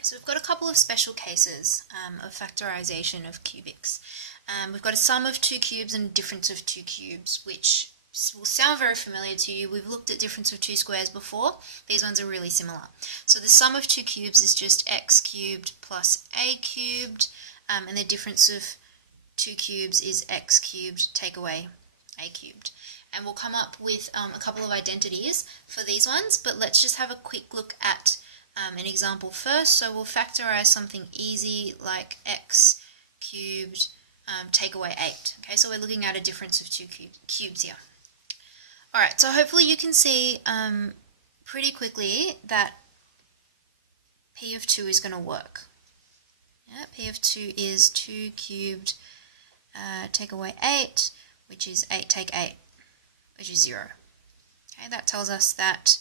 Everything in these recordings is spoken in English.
Okay, so we've got a couple of special cases of factorization of cubics. We've got a sum of two cubes and a difference of two cubes, which will sound very familiar to you. We've looked at difference of two squares before. These ones are really similar. So the sum of two cubes is just x cubed plus a cubed, and the difference of two cubes is x cubed take away a cubed. And we'll come up with a couple of identities for these ones, but let's just have a quick look at an example first. So we'll factorize something easy like x cubed take away 8. Okay, so we're looking at a difference of two cubes here. Alright, so hopefully you can see pretty quickly that p of 2 is going to work. Yeah, p of 2 is 2 cubed take away 8, which is 8 take 8, which is 0. Okay, that tells us that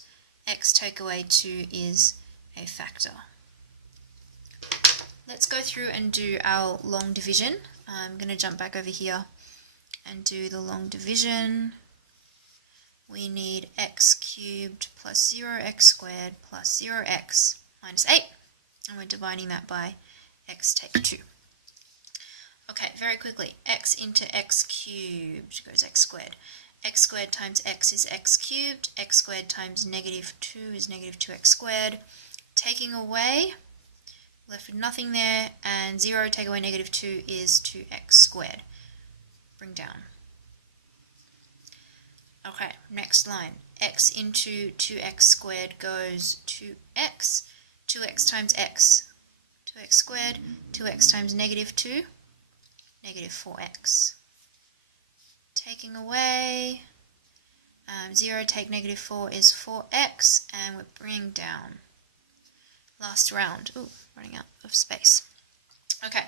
x take away 2 is a factor. Let's go through and do our long division. I'm going to jump back over here and do the long division. We need x cubed plus 0x squared plus 0x minus 8, and we're dividing that by x take 2. Okay, very quickly, x into x cubed goes x squared. X squared times x is x cubed. X squared times negative 2 is negative 2x squared. Taking away, left with nothing there, and 0 take away negative 2 is 2x squared. Bring down. Okay, next line. X into 2x squared goes 2x. 2x times x, 2x squared. 2x times negative 2, negative 4x. Taking away, 0 take negative 4 is 4x, and we're bringing down. Last round. Ooh, running out of space. Okay,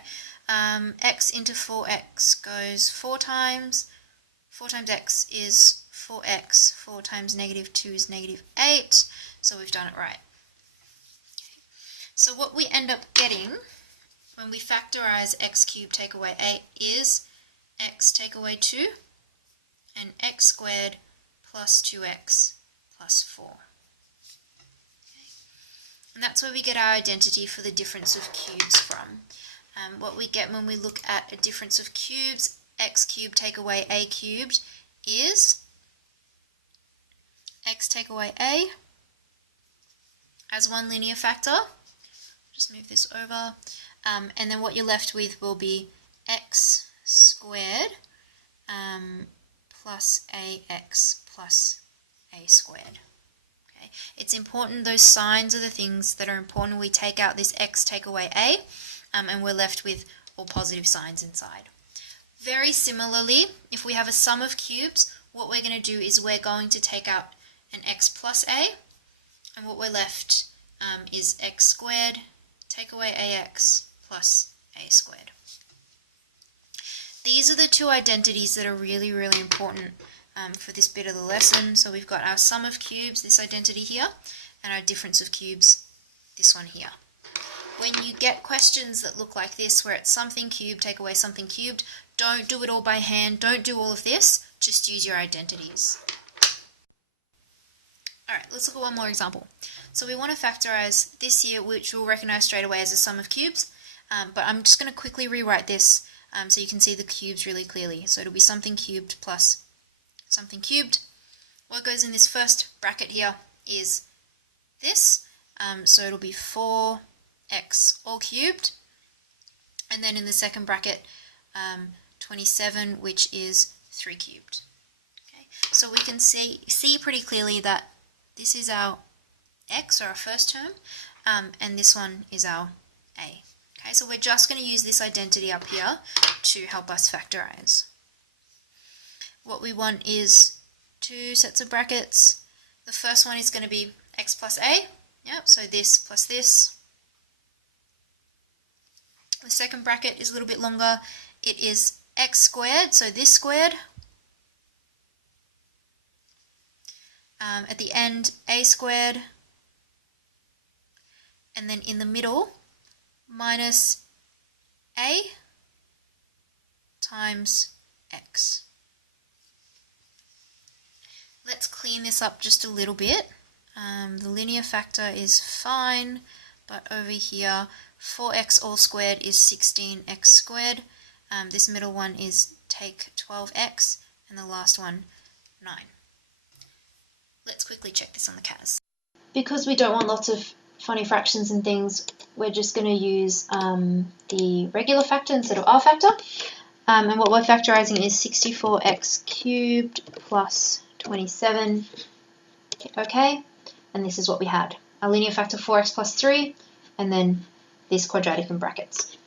x into 4x goes 4 times. 4 times x is 4x. 4 times negative 2 is negative 8. So we've done it right. Okay. So what we end up getting when we factorize x cubed take away 8 is x take away 2 and x squared plus 2x plus 4. And that's where we get our identity for the difference of cubes from. What we get when we look at a difference of cubes, x cubed take away a cubed, is x take away a as one linear factor. Just move this over. And then what you're left with will be x squared plus ax plus a squared. It's important, those signs are the things that are important. We take out this x take away a, and we're left with all positive signs inside. Very similarly, if we have a sum of cubes, what we're going to do is we're going to take out an x plus a, and what we're left is x squared take away ax plus a squared. These are the two identities that are really, really important for this bit of the lesson. So we've got our sum of cubes, this identity here, and our difference of cubes, this one here. When you get questions that look like this, where it's something cubed, take away something cubed, don't do it all by hand, don't do all of this, just use your identities. Alright, let's look at one more example. So we want to factorize this here, which we'll recognize straight away as a sum of cubes, but I'm just going to quickly rewrite this so you can see the cubes really clearly. So it'll be something cubed plus something cubed. What goes in this first bracket here is this, so it'll be 4x all cubed, and then in the second bracket 27, which is 3 cubed. Okay, so we can see pretty clearly that this is our x, or our first term, and this one is our a. Okay, so we're just going to use this identity up here to help us factorize. What we want is two sets of brackets. The first one is going to be x plus a. Yep, so this plus this. The second bracket is a little bit longer. It is x squared, so this squared. At the end, a squared. And then in the middle, minus a times x. Let's clean this up just a little bit. The linear factor is fine, but over here 4x all squared is 16x squared. This middle one is take 12x, and the last one 9. Let's quickly check this on the CAS. Because we don't want lots of funny fractions and things, we're just going to use the regular factor instead of our factor. And what we're factorising is 64x cubed plus 27. Okay, and this is what we had. A linear factor 4x plus 3, and then this quadratic in brackets.